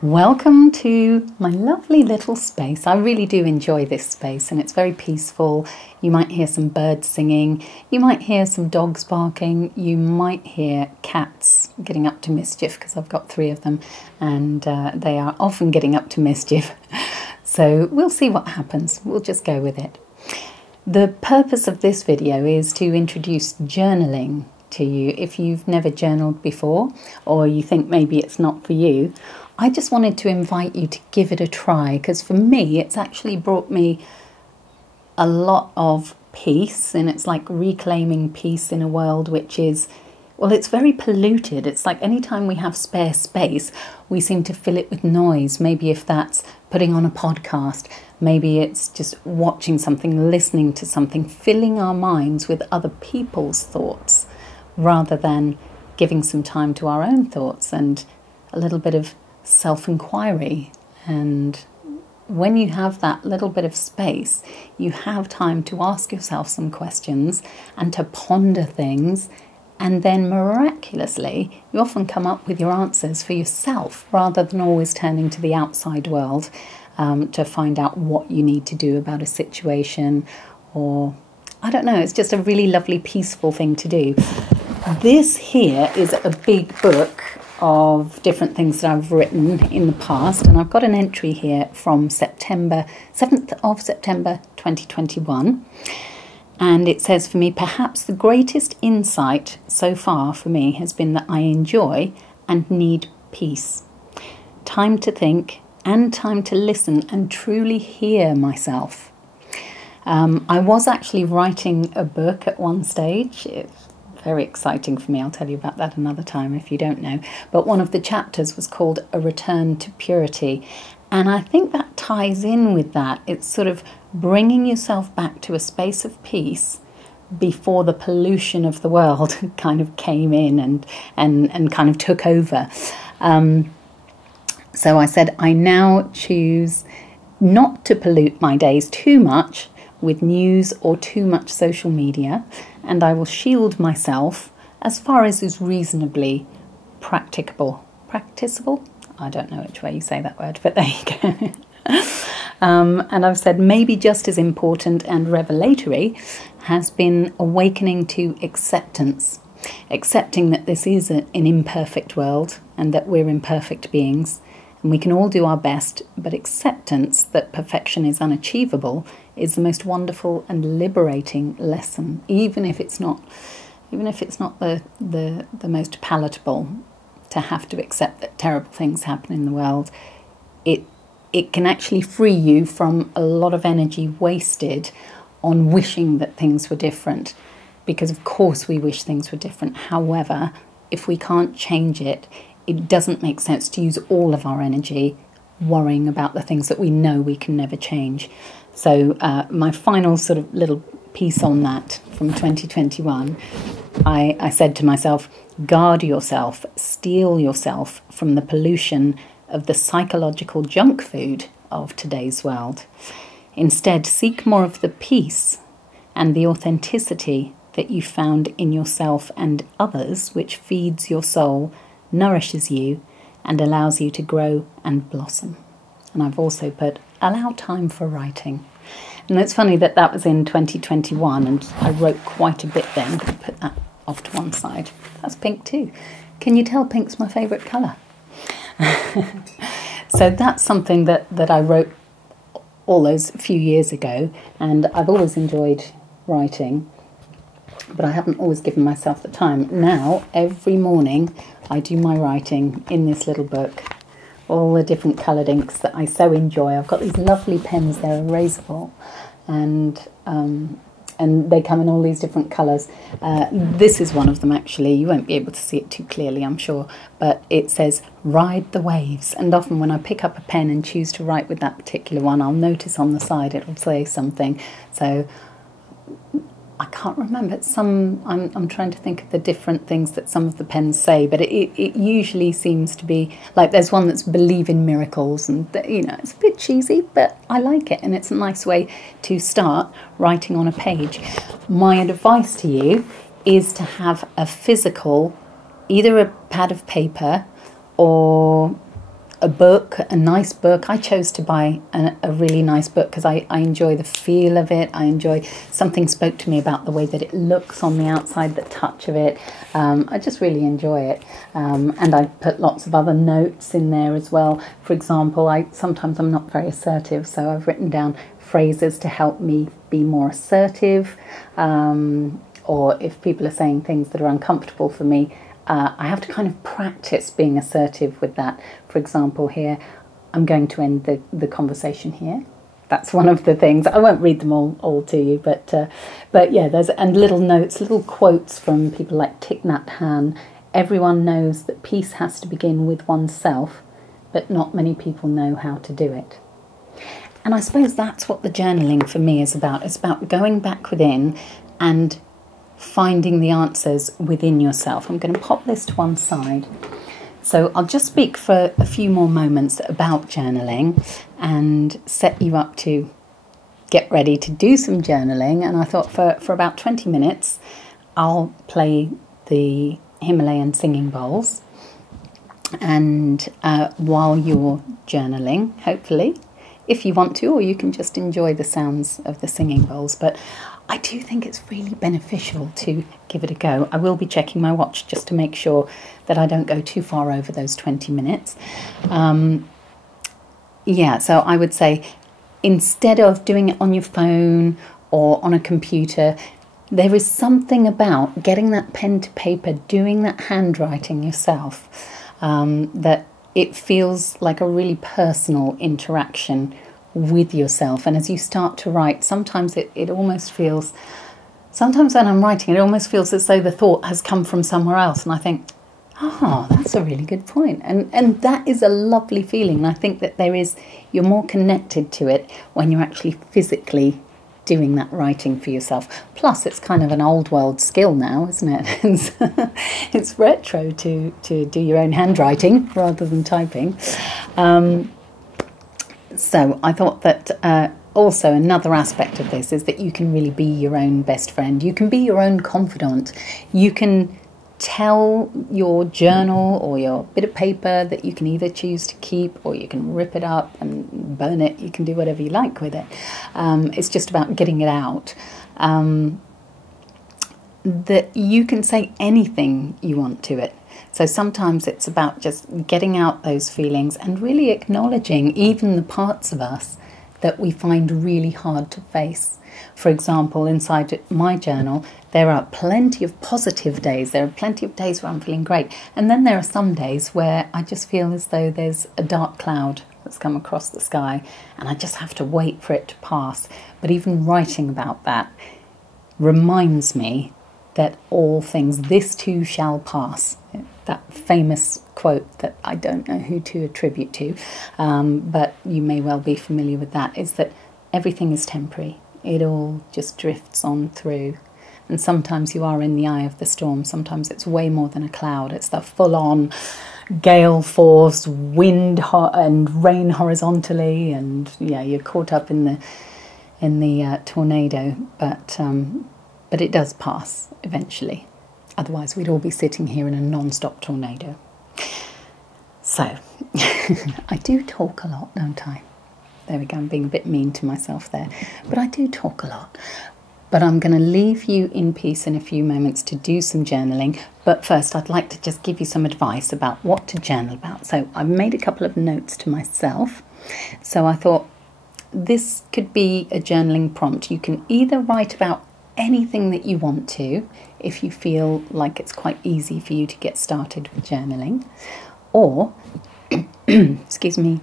Welcome to my lovely little space. I really do enjoy this space and it's very peaceful. You might hear some birds singing, you might hear some dogs barking, you might hear cats getting up to mischief because I've got 3 of them and they are often getting up to mischief. So we'll see what happens. We'll just go with it. The purpose of this video is to introduce journaling to you. If you've never journaled before or you think maybe it's not for you, I just wanted to invite you to give it a try because for me it's actually brought me a lot of peace, and it's like reclaiming peace in a world which is, well, it's very polluted. It's like anytime we have spare space we seem to fill it with noise. Maybe if that's putting on a podcast, maybe it's just watching something, listening to something, filling our minds with other people's thoughts rather than giving some time to our own thoughts and a little bit of self-inquiry. And when you have that little bit of space, you have time to ask yourself some questions and to ponder things, and then miraculously you often come up with your answers for yourself rather than always turning to the outside world to find out what you need to do about a situation, or I don't know, it's just a really lovely peaceful thing to do. This here is a big book of different things that I've written in the past, and I've got an entry here from 7th of September 2021, and it says, for me, perhaps the greatest insight so far for me has been that I enjoy and need peace, time to think and time to listen and truly hear myself. I was actually writing a book at one stage. It's very exciting for me. I'll tell you about that another time if you don't know. But one of the chapters was called A Return to Purity. And I think that ties in with that. It's sort of bringing yourself back to a space of peace before the pollution of the world kind of came in and kind of took over. So I said, I now choose not to pollute my days too much with news or too much social media, and I will shield myself as far as is reasonably practicable. Practicable? I don't know which way you say that word, but there you go. And I've said maybe just as important and revelatory has been awakening to acceptance. Accepting that this is an imperfect world and that we're imperfect beings and we can all do our best, but acceptance that perfection is unachievable is the most wonderful and liberating lesson, even if it's not the most palatable to have to accept that terrible things happen in the world. It can actually free you from a lot of energy wasted on wishing that things were different, because of course we wish things were different. However, if we can't change it, it doesn't make sense to use all of our energy worrying about the things that we know we can never change. So my final sort of little piece on that from 2021, I said to myself, guard yourself, steel yourself from the pollution of the psychological junk food of today's world. Instead, seek more of the peace and the authenticity that you found in yourself and others, which feeds your soul, nourishes you, and allows you to grow and blossom. And I've also put, allow time for writing. And it's funny that that was in 2021 and I wrote quite a bit then. Put that off to one side. That's pink too. Can you tell pink's my favourite colour? So that's something that I wrote all those few years ago, and I've always enjoyed writing, but I haven't always given myself the time. Now, every morning, I do my writing in this little book, all the different coloured inks that I so enjoy. I've got these lovely pens, they're erasable, and they come in all these different colours. This is one of them, actually. You won't be able to see it too clearly, I'm sure, but it says, ride the waves. And often when I pick up a pen and choose to write with that particular one, I'll notice on the side it'll say something. So I can't remember. I'm trying to think of the different things that some of the pens say, but it usually seems to be like there's one that's believe in miracles, and it's a bit cheesy, but I like it, and it's a nice way to start writing on a page. My advice to you is to have a physical, either a pad of paper or a book, a nice book. I chose to buy a really nice book because I enjoy the feel of it. I enjoy, something spoke to me about the way that it looks on the outside, the touch of it. I just really enjoy it. And I put lots of other notes in there as well. For example, sometimes I'm not very assertive, so I've written down phrases to help me be more assertive. Or if people are saying things that are uncomfortable for me, I have to kind of practice being assertive with that. For example, here, I'm going to end the conversation here. That's one of the things. I won't read them all to you, but yeah, and little notes, little quotes from people like Thich Nhat Hanh. Everyone knows that peace has to begin with oneself, but not many people know how to do it. And I suppose that's what the journaling for me is about. It's about going back within and finding the answers within yourself. I'm going to pop this to one side. So I'll just speak for a few more moments about journaling and set you up to get ready to do some journaling. And I thought for about 20 minutes, I'll play the Himalayan singing bowls. And while you're journaling, hopefully, if you want to, or you can just enjoy the sounds of the singing bowls. But I do think it's really beneficial to give it a go. I will be checking my watch just to make sure that I don't go too far over those 20 minutes. Yeah, so I would say instead of doing it on your phone or on a computer, there is something about getting that pen to paper, doing that handwriting yourself, that it feels like a really personal interaction with yourself. And as you start to write, sometimes it almost feels, sometimes when I'm writing, it almost feels as though the thought has come from somewhere else. And I think, oh, that's a really good point. And that is a lovely feeling. And I think that you're more connected to it when you're actually physically doing that writing for yourself. Plus, it's kind of an old world skill now, isn't it? It's retro to do your own handwriting rather than typing. So I thought that also another aspect of this is that you can really be your own best friend. You can be your own confidant. You can tell your journal or your bit of paper that you can either choose to keep or you can rip it up and burn it. You can do whatever you like with it. It's just about getting it out. That you can say anything you want to it. So sometimes it's about just getting out those feelings and really acknowledging even the parts of us that we find really hard to face. For example, inside my journal, there are plenty of positive days. There are plenty of days where I'm feeling great. And then there are some days where I just feel as though there's a dark cloud that's come across the sky and I just have to wait for it to pass. But even writing about that reminds me that all things, this too shall pass. That famous quote that I don't know who to attribute to, but you may well be familiar with that, is that everything is temporary. It all just drifts on through. And sometimes you are in the eye of the storm. Sometimes it's way more than a cloud. It's the full-on gale force, wind and rain horizontally, and yeah, you're caught up in the tornado. But it does pass eventually. Otherwise, we'd all be sitting here in a non-stop tornado. So, I do talk a lot, don't I? There we go, I'm being a bit mean to myself there. But I do talk a lot. But I'm going to leave you in peace in a few moments to do some journaling. But first, I'd like to just give you some advice about what to journal about. So, I've made a couple of notes to myself. So, I thought this could be a journaling prompt. You can either write about anything that you want to, if you feel like it's quite easy for you to get started with journaling, or excuse me,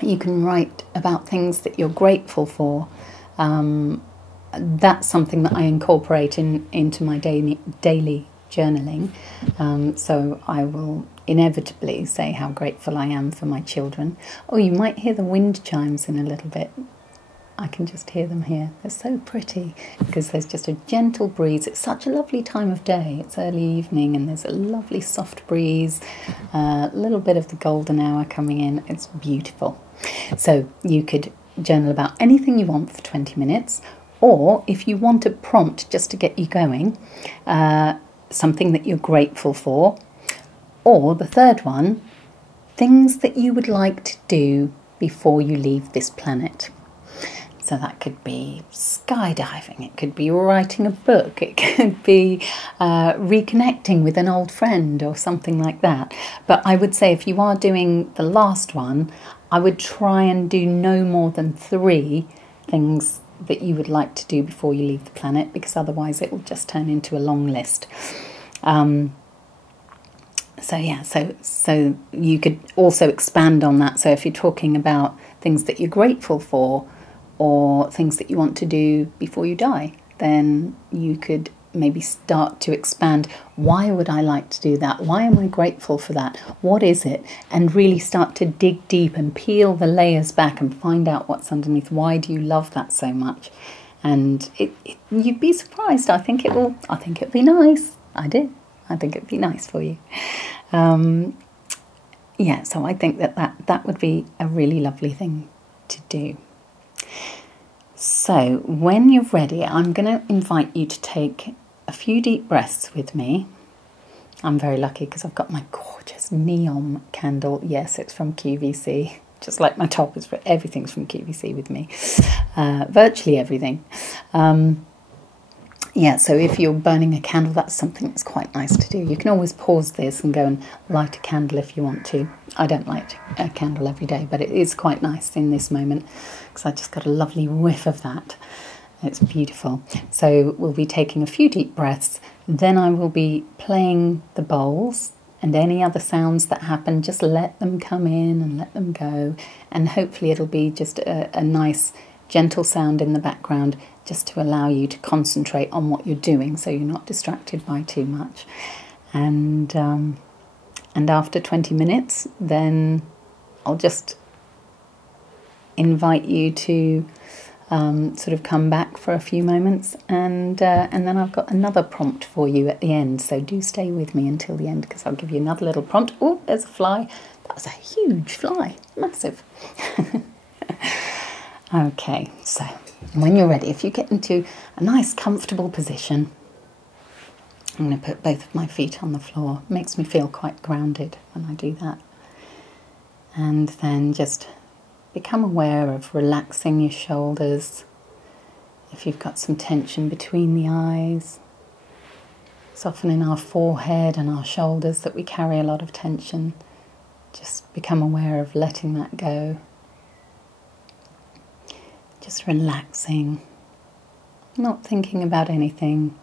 you can write about things that you're grateful for. That's something that I incorporate into my daily journaling. So I will inevitably say how grateful I am for my children. Oh, you might hear the wind chimes in a little bit. I can just hear them here. They're so pretty because there's just a gentle breeze. It's such a lovely time of day. It's early evening and there's a lovely soft breeze, a little bit of the golden hour coming in. It's beautiful. So you could journal about anything you want for 20 minutes, or if you want a prompt just to get you going, something that you're grateful for, or the third one, things that you would like to do before you leave this planet. So that could be skydiving, it could be writing a book, it could be reconnecting with an old friend or something like that. But I would say if you are doing the last one, I would try and do no more than 3 things that you would like to do before you leave the planet, because otherwise it will just turn into a long list. So you could also expand on that. So if you're talking about things that you're grateful for, or things that you want to do before you die, then you could maybe start to expand. Why would I like to do that? Why am I grateful for that? What is it? And really start to dig deep and peel the layers back and find out what's underneath. Why do you love that so much? And you'd be surprised. I think it'll be nice. I do. I think it'd be nice for you. So I think that would be a really lovely thing to do. So when you're ready, I'm going to invite you to take a few deep breaths with me. I'm very lucky because I've got my gorgeous neon candle. Yes, it's from QVC. Just like my top is everything's from QVC with me. Virtually everything. So if you're burning a candle, that's something that's quite nice to do. You can always pause this and go and light a candle if you want to. I don't light a candle every day, but it is quite nice in this moment because I just got a lovely whiff of that. It's beautiful. So we'll be taking a few deep breaths. Then I will be playing the bowls, and any other sounds that happen, just let them come in and let them go. And hopefully it'll be just a nice, gentle sound in the background, just to allow you to concentrate on what you're doing so you're not distracted by too much. And after 20 minutes, then I'll just invite you to sort of come back for a few moments, and then I've got another prompt for you at the end. So do stay with me until the end, because I'll give you another little prompt. Oh, there's a fly. That's a huge fly, massive. Okay, so when you're ready, if you get into a nice comfortable position, I'm going to put both of my feet on the floor. It makes me feel quite grounded when I do that. And then just become aware of relaxing your shoulders. If you've got some tension between the eyes, softening our forehead and our shoulders, that we carry a lot of tension, just become aware of letting that go. Just relaxing, not thinking about anything,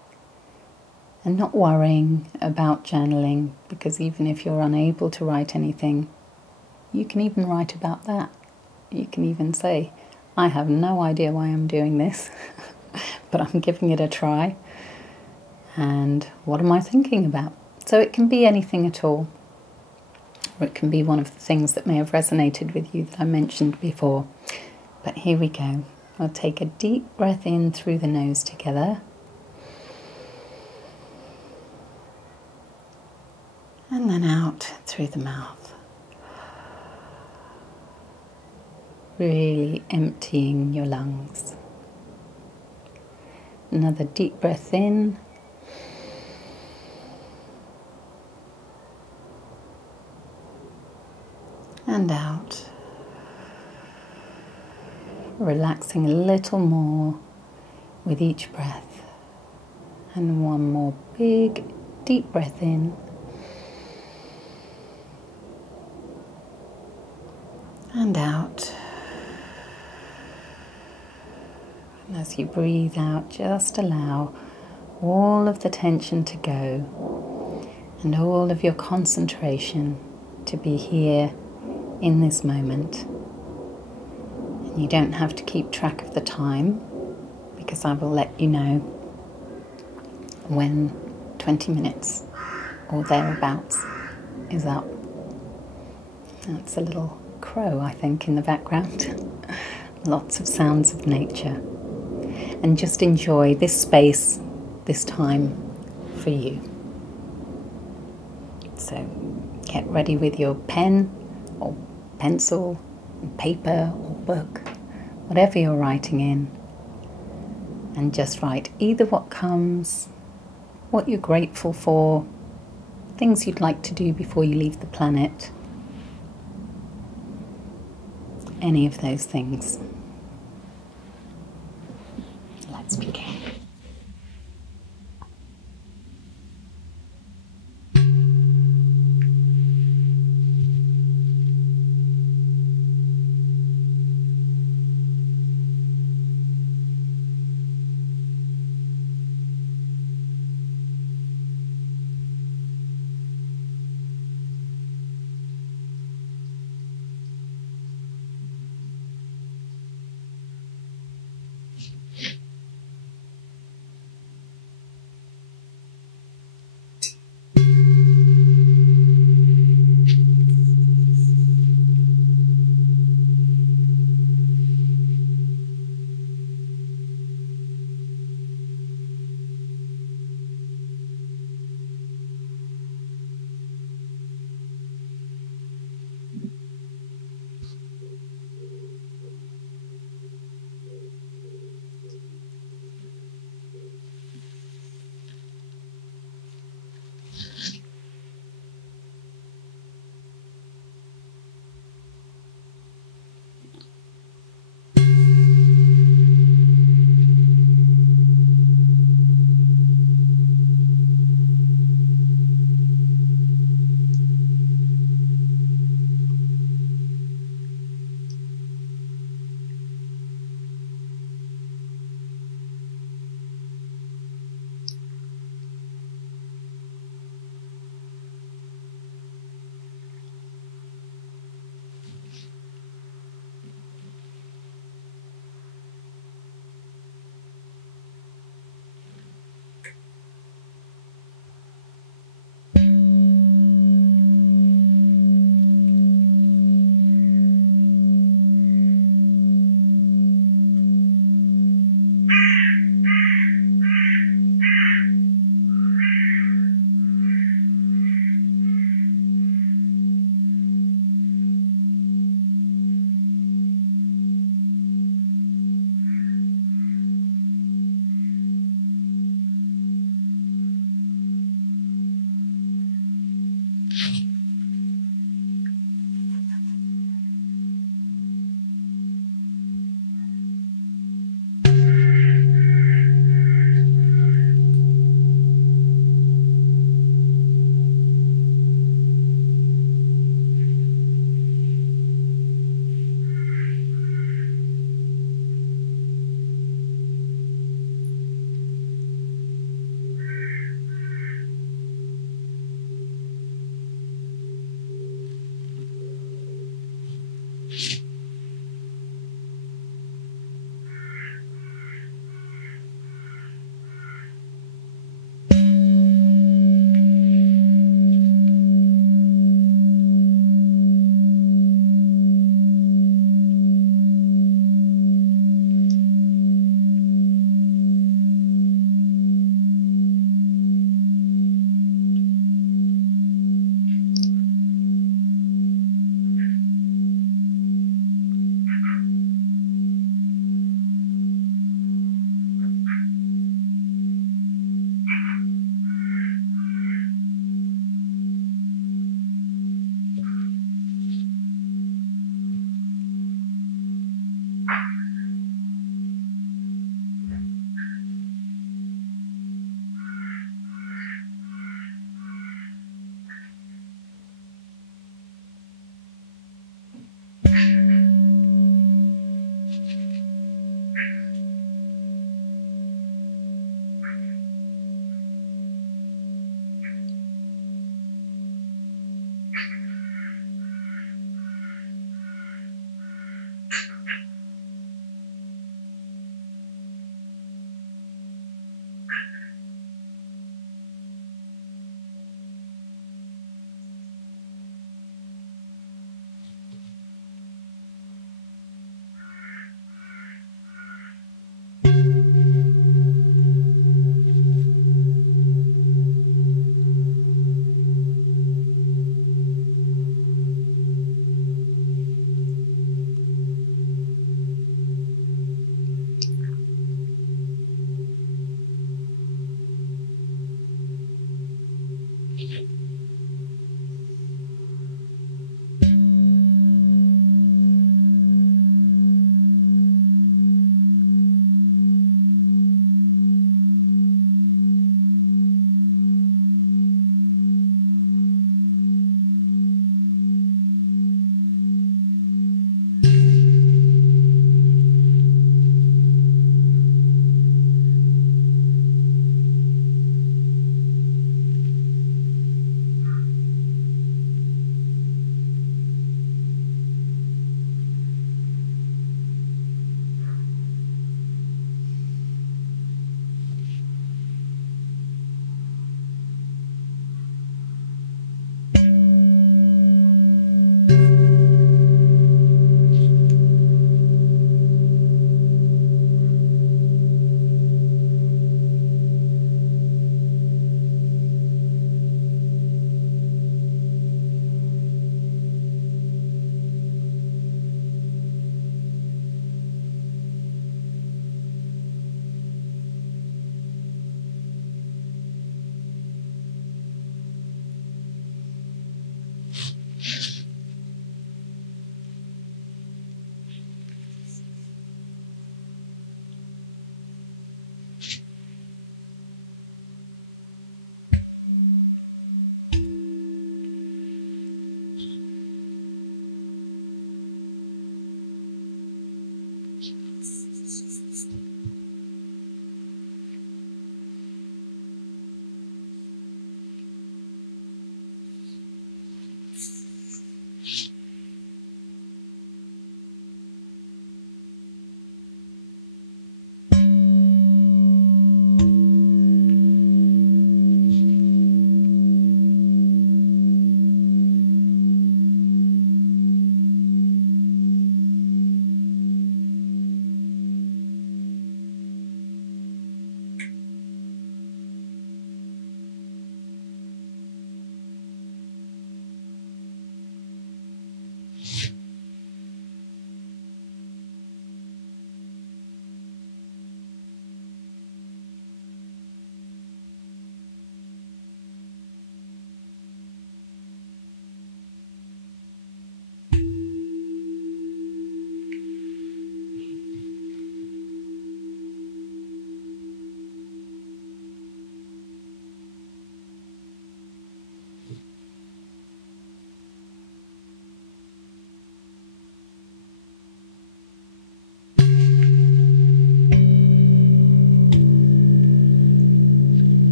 and not worrying about journaling, because even if you're unable to write anything, you can even write about that. You can even say, I have no idea why I'm doing this, but I'm giving it a try. And what am I thinking about? So it can be anything at all. Or it can be one of the things that may have resonated with you that I mentioned before. But here we go. We'll take a deep breath in through the nose together. And then out through the mouth. Really emptying your lungs. Another deep breath in. And out. Relaxing a little more with each breath. And one more big deep breath in. And out. And as you breathe out, just allow all of the tension to go and all of your concentration to be here in this moment. And you don't have to keep track of the time, because I will let you know when 20 minutes or thereabouts is up. That's a little crow, I think, in the background. Lots of sounds of nature. And just enjoy this space, this time for you. So get ready with your pen or pencil, paper or book, whatever you're writing in. And just write either what comes, what you're grateful for, things you'd like to do before you leave the planet, any of those things. Let's begin.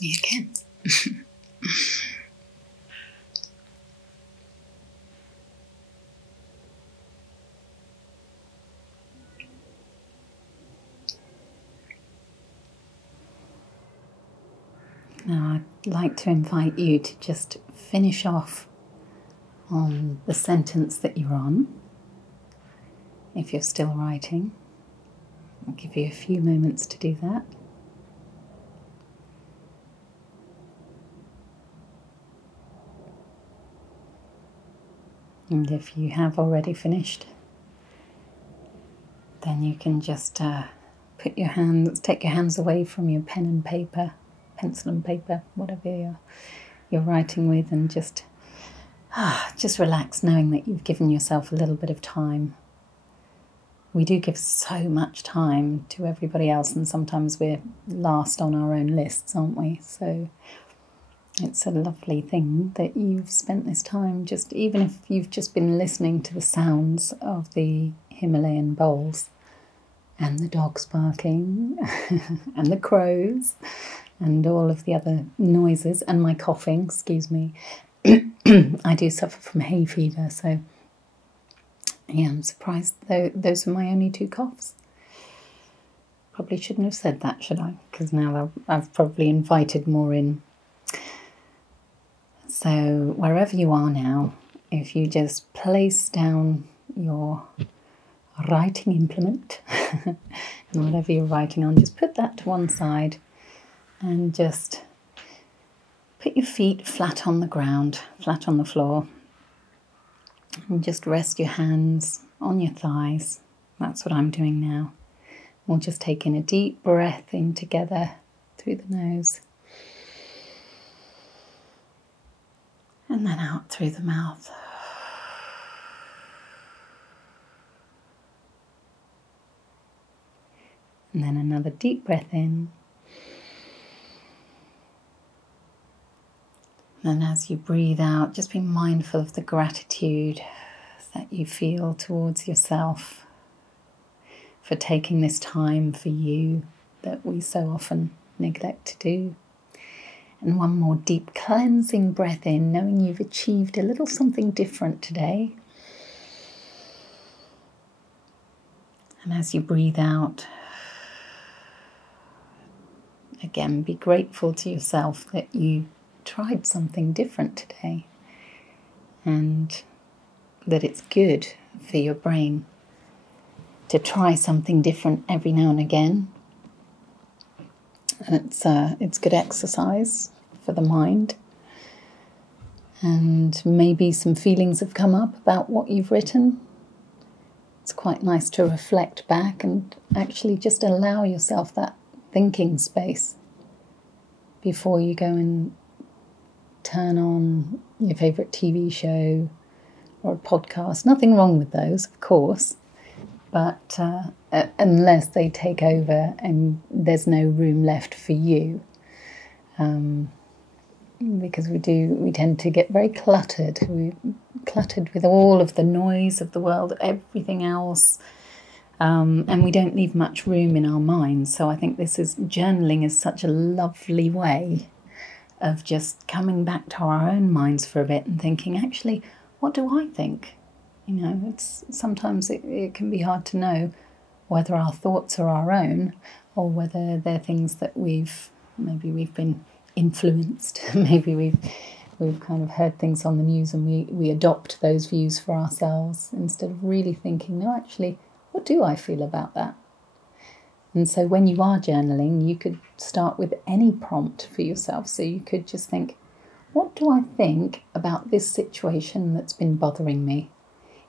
it's me again. Now I'd like to invite you to just finish off on the sentence that you're on. If you're still writing, I'll give you a few moments to do that. And if you have already finished, then you can just take your hands away from your pen and paper, pencil and paper, whatever you're writing with, and just relax, knowing that you've given yourself a little bit of time. We do give so much time to everybody else, and sometimes we're last on our own lists, aren't we? So it's a lovely thing that you've spent this time, just even if you've just been listening to the sounds of the Himalayan bowls and the dogs barking and the crows and all of the other noises and my coughing, excuse me. I do suffer from hay fever, so yeah, I'm surprised those are my only 2 coughs. Probably shouldn't have said that, should I? Because now I've probably invited more in. So wherever you are now, if you just place down your writing implement, and whatever you're writing on, just put that to one side and just put your feet flat on the ground, flat on the floor, and just rest your hands on your thighs. That's what I'm doing now. We'll just take in a deep breath in together through the nose. And then out through the mouth. And then another deep breath in. And as you breathe out, just be mindful of the gratitude that you feel towards yourself for taking this time for you that we so often neglect to do. And one more deep cleansing breath in, knowing you've achieved a little something different today. And as you breathe out, again, be grateful to yourself that you tried something different today, and that it's good for your brain to try something different every now and again. And it's good exercise for the mind. And maybe some feelings have come up about what you've written. It's quite nice to reflect back and actually just allow yourself that thinking space before you go and turn on your favourite TV show or a podcast. Nothing wrong with those, of course, but unless they take over and there's no room left for you, because we tend to get very cluttered. We're cluttered with all of the noise of the world, everything else, and we don't leave much room in our minds. So I think journaling is such a lovely way of just coming back to our own minds for a bit and thinking, actually, what do I think? You know, sometimes it can be hard to know whether our thoughts are our own or whether they're things that we've been influenced. Maybe we've kind of heard things on the news and we adopt those views for ourselves instead of really thinking, no, actually, what do I feel about that? And so when you are journaling, you could start with any prompt for yourself. So you could just think, what do I think about this situation that's been bothering me?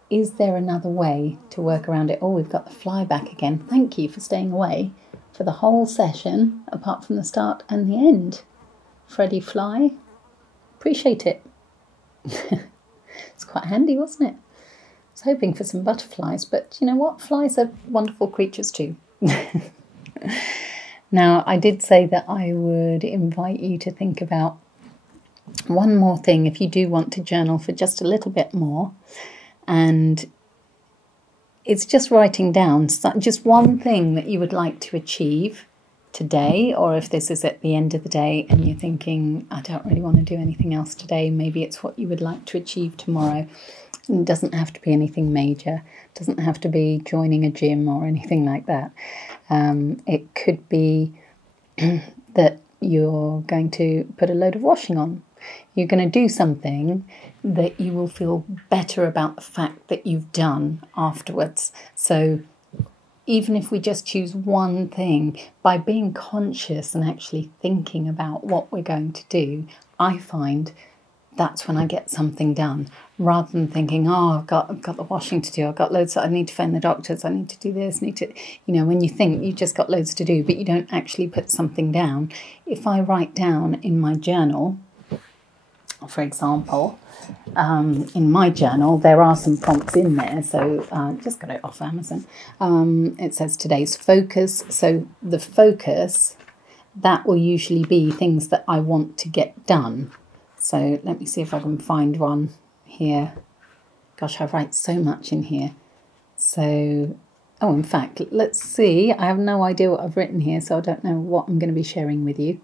Is there another way to work around it? Oh, we've got the fly back again. Thank you for staying away for the whole session, apart from the start and the end. Freddie Fly, appreciate it. It's quite handy, wasn't it? I was hoping for some butterflies, but you know what? Flies are wonderful creatures too. Now, I did say that I would invite you to think about one more thing if you do want to journal for just a little bit more. And it's just writing down just one thing that you would like to achieve today, or if this is at the end of the day and you're thinking, I don't really want to do anything else today, maybe it's what you would like to achieve tomorrow. It doesn't have to be anything major. It doesn't have to be joining a gym or anything like that. It could be that you're going to put a load of washing on. You're going to do something that you will feel better about the fact that you've done afterwards. So even if we just choose one thing, by being conscious and actually thinking about what we're going to do, I find that's when I get something done, rather than thinking, oh, I've got the washing to do, I've got loads, I need to phone the doctors, I need to do this, when you think you've just got loads to do, but you don't actually put something down. If I write down in my journal, for example, in my journal, there are some prompts in there. So just got it off Amazon. It says today's focus. So the focus, that will usually be things that I want to get done. So let me see if I can find one here. Gosh, I write so much in here. So, in fact, let's see. I have no idea what I've written here, so I don't know what I'm going to be sharing with you.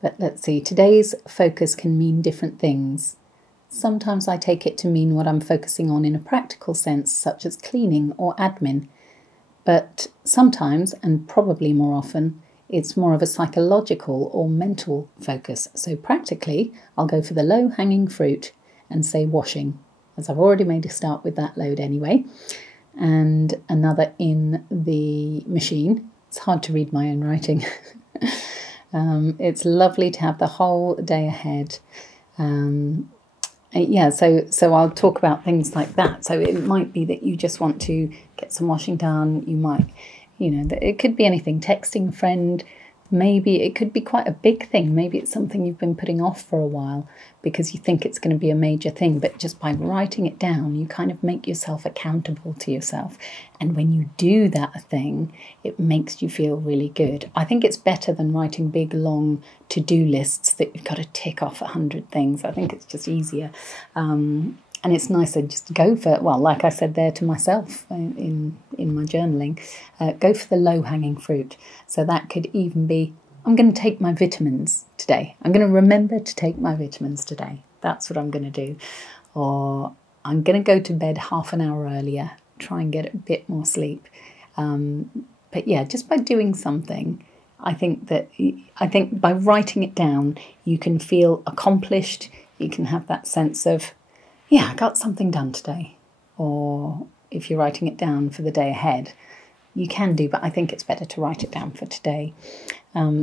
But let's see. Today's focus can mean different things. Sometimes I take it to mean what I'm focusing on in a practical sense, such as cleaning or admin. But sometimes, and probably more often, it's more of a psychological or mental focus. So practically, I'll go for the low-hanging fruit and say washing, as I've already made a start with that load anyway. And another in the machine. It's hard to read my own writing. It's lovely to have the whole day ahead. So I'll talk about things like that. So it might be that you just want to get some washing done. You might, it could be anything. Texting a friend, maybe it could be quite a big thing. Maybe it's something you've been putting off for a while because you think it's going to be a major thing. But just by writing it down, you kind of make yourself accountable to yourself. And when you do that thing, it makes you feel really good. I think it's better than writing big, long to-do lists that you've got to tick off 100 things. I think it's just easier. And it's nicer just to go for, like I said there to myself in my journaling, go for the low-hanging fruit. So that could even be, I'm going to take my vitamins today. I'm going to remember to take my vitamins today. That's what I'm going to do. Or I'm going to go to bed half an hour earlier, try and get a bit more sleep. But yeah, just by doing something, I think by writing it down, you can feel accomplished. You can have that sense of, I got something done today. Or if you're writing it down for the day ahead, you can do, but I think it's better to write it down for today.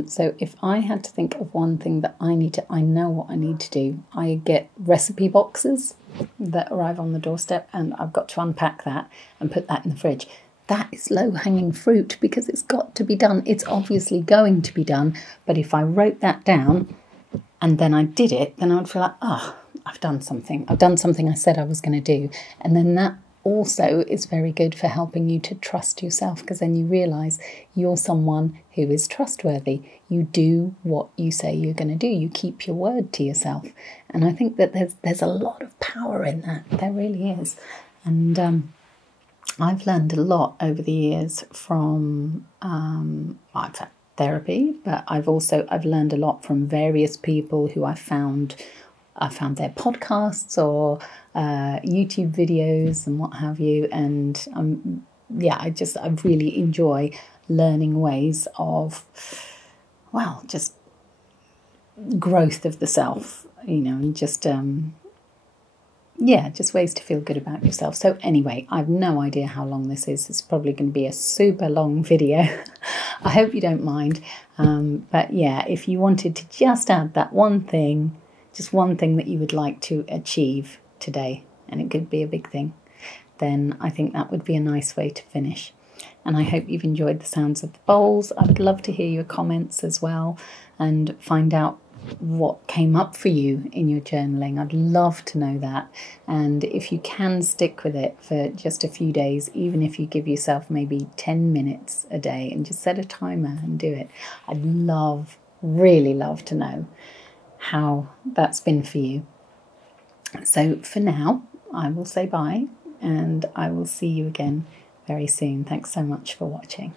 So if I had to think of one thing that I know what I need to do. I get recipe boxes that arrive on the doorstep, and I've got to unpack that and put that in the fridge. That is low-hanging fruit because it's got to be done. It's obviously going to be done, but if I wrote that down and then I did it, then I would feel like, I've done something. I've done something I said I was going to do. And then that also is very good for helping you to trust yourself, because then you realise you're someone who is trustworthy. You do what you say you're going to do. You keep your word to yourself. And I think that there's a lot of power in that. There really is. And I've learned a lot over the years from I've had therapy, but I've learned a lot from various people who I found their podcasts or YouTube videos and what have you. And I really enjoy learning ways of, just growth of the self, and just ways to feel good about yourself. So anyway, I've no idea how long this is. It's probably going to be a super long video. I hope you don't mind. But yeah, if you wanted to just add that one thing, just one thing that you would like to achieve today, and it could be a big thing, then I think that would be a nice way to finish. And I hope you've enjoyed the sounds of the bowls. I would love to hear your comments as well and find out what came up for you in your journaling. I'd love to know that. And if you can stick with it for just a few days, even if you give yourself maybe 10 minutes a day and just set a timer and do it, I'd really love to know how that's been for you. So for now, I will say bye, and I will see you again very soon. Thanks so much for watching.